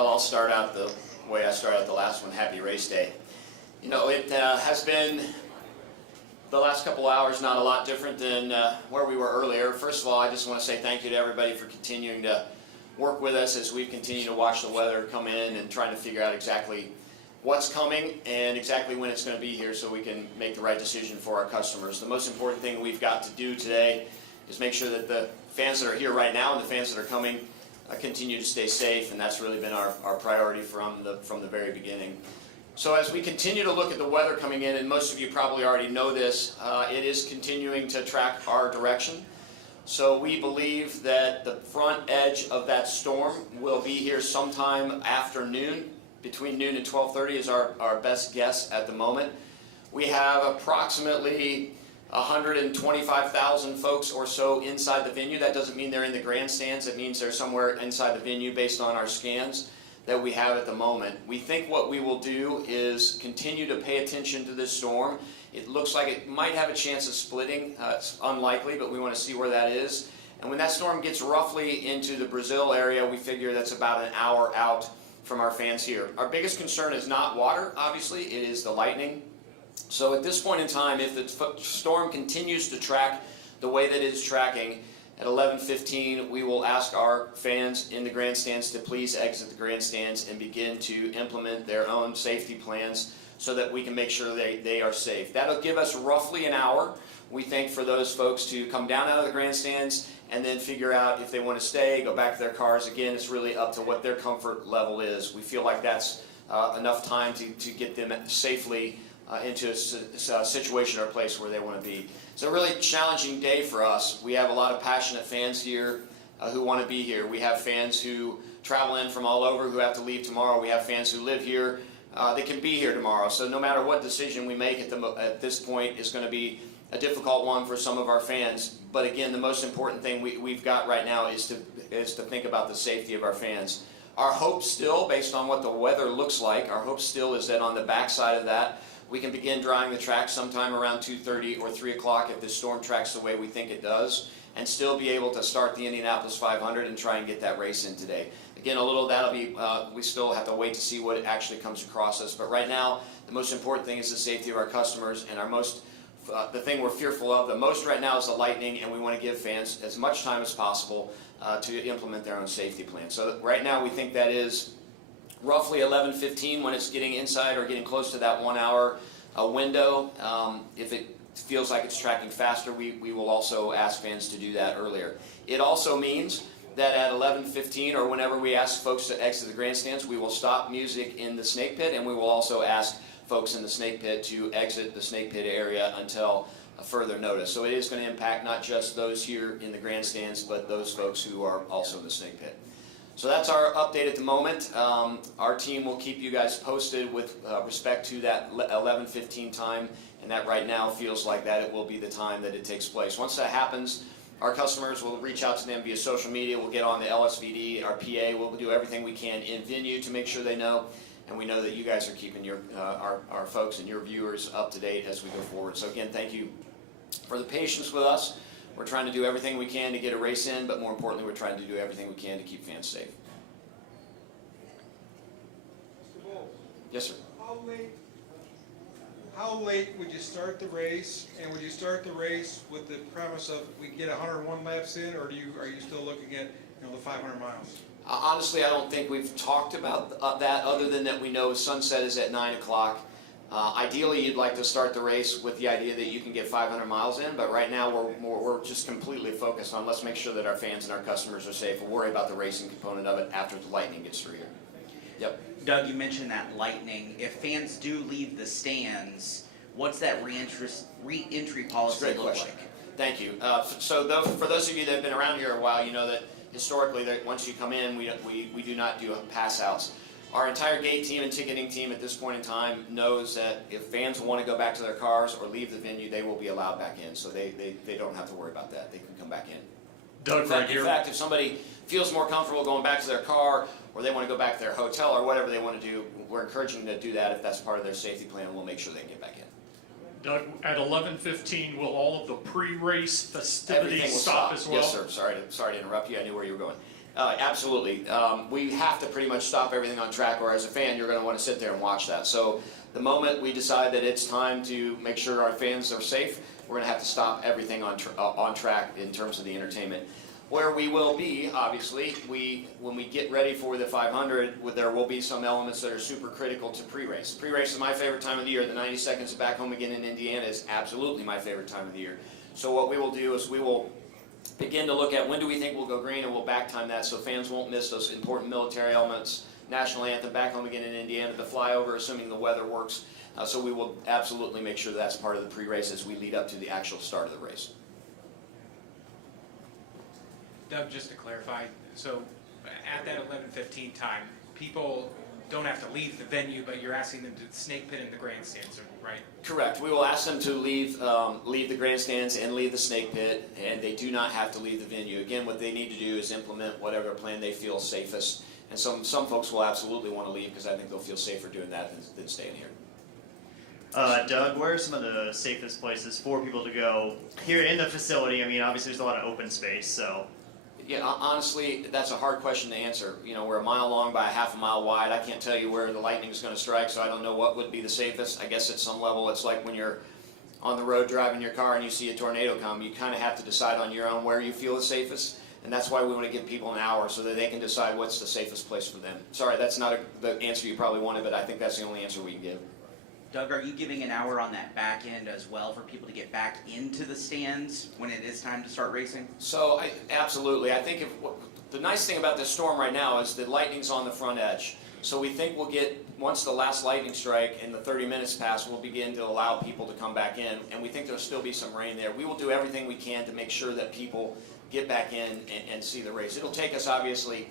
Well, I'll start out the way I started out the last one. Happy race day. You know, it has been the last couple hours not a lot different than where we were earlier. First of all, I just want to say thank you to everybody for continuing to work with us as we've continued to watch the weather come in and trying to figure out exactly what's coming and exactly when it's going to be here so we can make the right decision for our customers. The most important thing we've got to do today is make sure that the fans that are here right now and the fans that are coming continue to stay safe, and that's really been our priority from the very beginning. So as we continue to look at the weather coming in, and most of you probably already know this, it is continuing to track our direction. So we believe that the front edge of that storm will be here sometime after noon. Between noon and 12:30 is our best guess at the moment. We have approximately 125,000 folks or so inside the venue. That doesn't mean they're in the grandstands. It means they're somewhere inside the venue based on our scans that we have at the moment. We think what we will do is continue to pay attention to this storm. It looks like it might have a chance of splitting. It's unlikely, but we want to see where that is. And when that storm gets roughly into the Brazil area, we figure that's about an hour out from our fans here. Our biggest concern is not water, obviously, it is the lightning. So at this point in time, if the storm continues to track the way that it is tracking, at 11:15 we will ask our fans in the grandstands to please exit the grandstands and begin to implement their own safety plans so that we can make sure they are safe. That'll give us roughly an hour, we think, for those folks to come down out of the grandstands and then figure out if they want to stay, go back to their cars. Again, it's really up to what their comfort level is. We feel like that's enough time to get them safely into a situation or a place where they want to be. It's a really challenging day for us. We have a lot of passionate fans here who want to be here. We have fans who travel in from all over who have to leave tomorrow. We have fans who live here that can be here tomorrow. So no matter what decision we make at this point is going to be a difficult one for some of our fans. But again, the most important thing we've got right now is to think about the safety of our fans. Our hope still, based on what the weather looks like, our hope still is that on the backside of that, we can begin drying the track sometime around 2:30 or 3 o'clock if this storm tracks the way we think it does, and still be able to start the Indianapolis 500 and try and get that race in today. Again, a little that'll be, we still have to wait to see what actually comes across us, but right now, the most important thing is the safety of our customers, and the thing we're fearful of the most right now is the lightning, and we want to give fans as much time as possible to implement their own safety plan. So right now we think that is roughly 11:15 when it's getting inside or getting close to that 1 hour window. If it feels like it's tracking faster, we will also ask fans to do that earlier. It also means that at 11:15 or whenever we ask folks to exit the grandstands, we will stop music in the snake pit, and we will also ask folks in the snake pit to exit the snake pit area until further notice. So it is going to impact not just those here in the grandstands, but those folks who are also in the snake pit. So that's our update at the moment. Our team will keep you guys posted with respect to that 11:15 time, and that right now feels like that it will be the time that it takes place. Once that happens, our customers will reach out to them via social media. We'll get on the LSVD, our PA. We'll do everything we can in venue to make sure they know, and we know that you guys are keeping our folks and your viewers up to date as we go forward. So again, thank you for the patience with us. We're trying to do everything we can to get a race in, but more importantly, we're trying to do everything we can to keep fans safe. Mr. Boles. Yes, sir. How late would you start the race, and would you start the race with the premise of we get 101 laps in, or are you still looking at the 500 miles? Honestly, I don't think we've talked about that other than that we know sunset is at 9 o'clock. Ideally, you'd like to start the race with the idea that you can get 500 miles in, but right now we're just completely focused on let's make sure that our fans and our customers are safe. We'll worry about the racing component of it after the lightning gets through here. Yep. Doug, you mentioned that lightning. If fans do leave the stands, what's that re-entry policy Great look question. like? Thank you. For those of you that have been around here a while, you know that historically, that once you come in, we do not do pass outs. Our entire gate team and ticketing team at this point in time knows that if fans want to go back to their cars or leave the venue, they will be allowed back in. So they don't have to worry about that. They can come back in. Doug, right here. In fact, if somebody feels more comfortable going back to their car, or they want to go back to their hotel, or whatever they want to do, we're encouraging them to do that if that's part of their safety plan. We'll make sure they can get back in. Doug, at 11:15, will all of the pre-race Everything festivities will stop as well? Yes, sir. Sorry to interrupt you. I knew where you were going. Absolutely. We have to pretty much stop everything on track, or as a fan, you're going to want to sit there and watch that. So the moment we decide that it's time to make sure our fans are safe, we're going to have to stop everything on track in terms of the entertainment. Where we will be, obviously, when we get ready for the 500, there will be some elements that are super critical to pre-race. Pre-race is my favorite time of the year. The 90 seconds back home again in Indiana is absolutely my favorite time of the year. So what we will do is we will begin to look at when do we think we'll go green, and we'll back time that so fans won't miss those important military elements, national anthem, back home again in Indiana, the flyover, assuming the weather works. So we will absolutely make sure that's part of the pre-race as we lead up to the actual start of the race. Doug, just to clarify, so at that 11:15 time, people don't have to leave the venue, but you're asking them to snake pit in the grandstands, right? Correct. We will ask them to leave the grandstands and leave the snake pit, and they do not have to leave the venue. Again, what they need to do is implement whatever plan they feel safest. And some folks will absolutely want to leave because I think they'll feel safer doing that than staying here. Doug, where are some of the safest places for people to go here in the facility? I mean, obviously there's a lot of open space, so. Yeah, honestly, that's a hard question to answer. You know, we're a mile long by a half a mile wide. I can't tell you where the lightning is going to strike, so I don't know what would be the safest. I guess at some level it's like when you're on the road driving your car and you see a tornado come. You kind of have to decide on your own where you feel the safest, and that's why we want to give people an hour so that they can decide what's the safest place for them. Sorry, that's not the answer you probably wanted, but I think that's the only answer we can give. Doug, are you giving an hour on that back end as well for people to get back into the stands when it is time to start racing? So, absolutely. I think the nice thing about this storm right now is the lightning's on the front edge. So we think we'll get, once the last lightning strike and the 30 minutes pass, we'll begin to allow people to come back in. And we think there'll still be some rain there. We will do everything we can to make sure that people get back in and see the race. It'll take us, obviously,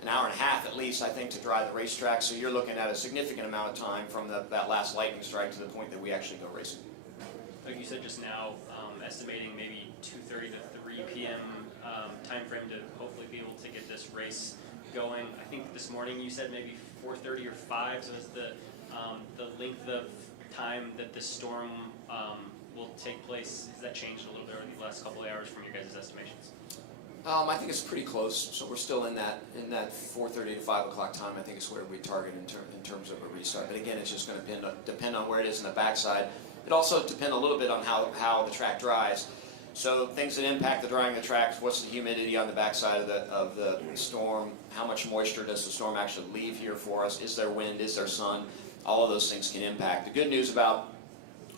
an hour and a half at least, I think, to drive the racetrack. So you're looking at a significant amount of time from that last lightning strike to the point that we actually go racing. Like you said just now, estimating maybe 2:30 to 3 p.m. Time frame to hopefully be able to get this race going. I think this morning you said maybe 4:30 or 5. So is the length of time that this storm will take place, has that changed a little bit over the last couple of hours from your guys' estimations? I think it's pretty close. So we're still in that 4:30 to 5 o'clock time. I think is where we target in terms of a restart. But again, it's just going to depend on where it is in the backside. It also depends a little bit on how the track dries. So things that impact the drying of the track: what's the humidity on the backside of the storm? How much moisture does the storm actually leave here for us? Is there wind? Is there sun? All of those things can impact. The good news about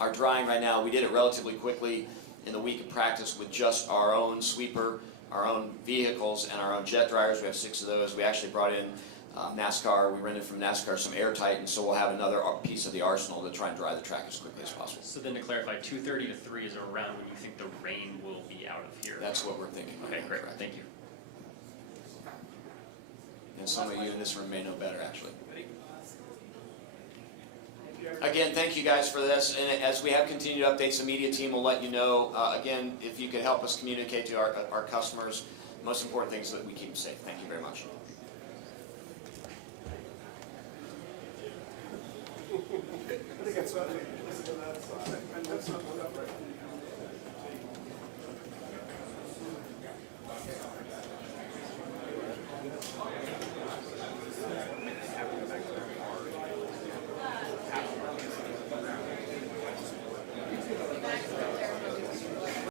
our drying right now, we did it relatively quickly in the week of practice with just our own sweeper, our own vehicles, and our own jet dryers. We have 6 of those. We actually brought in NASCAR. We rented from NASCAR some air tight, and so we'll have another piece of the arsenal to try and dry the track as quickly as possible. So then to clarify, 2:30 to 3 is around when you think the rain will be out of here. That's what we're thinking. Okay, great. Correct. Thank you. And some of you in this room may know better, actually. Again, thank you guys for this, and as we have continued updates, the media team will let you know. Again, if you could help us communicate to our customers, the most important thing is that we keep them safe. Thank you very much. I think that's not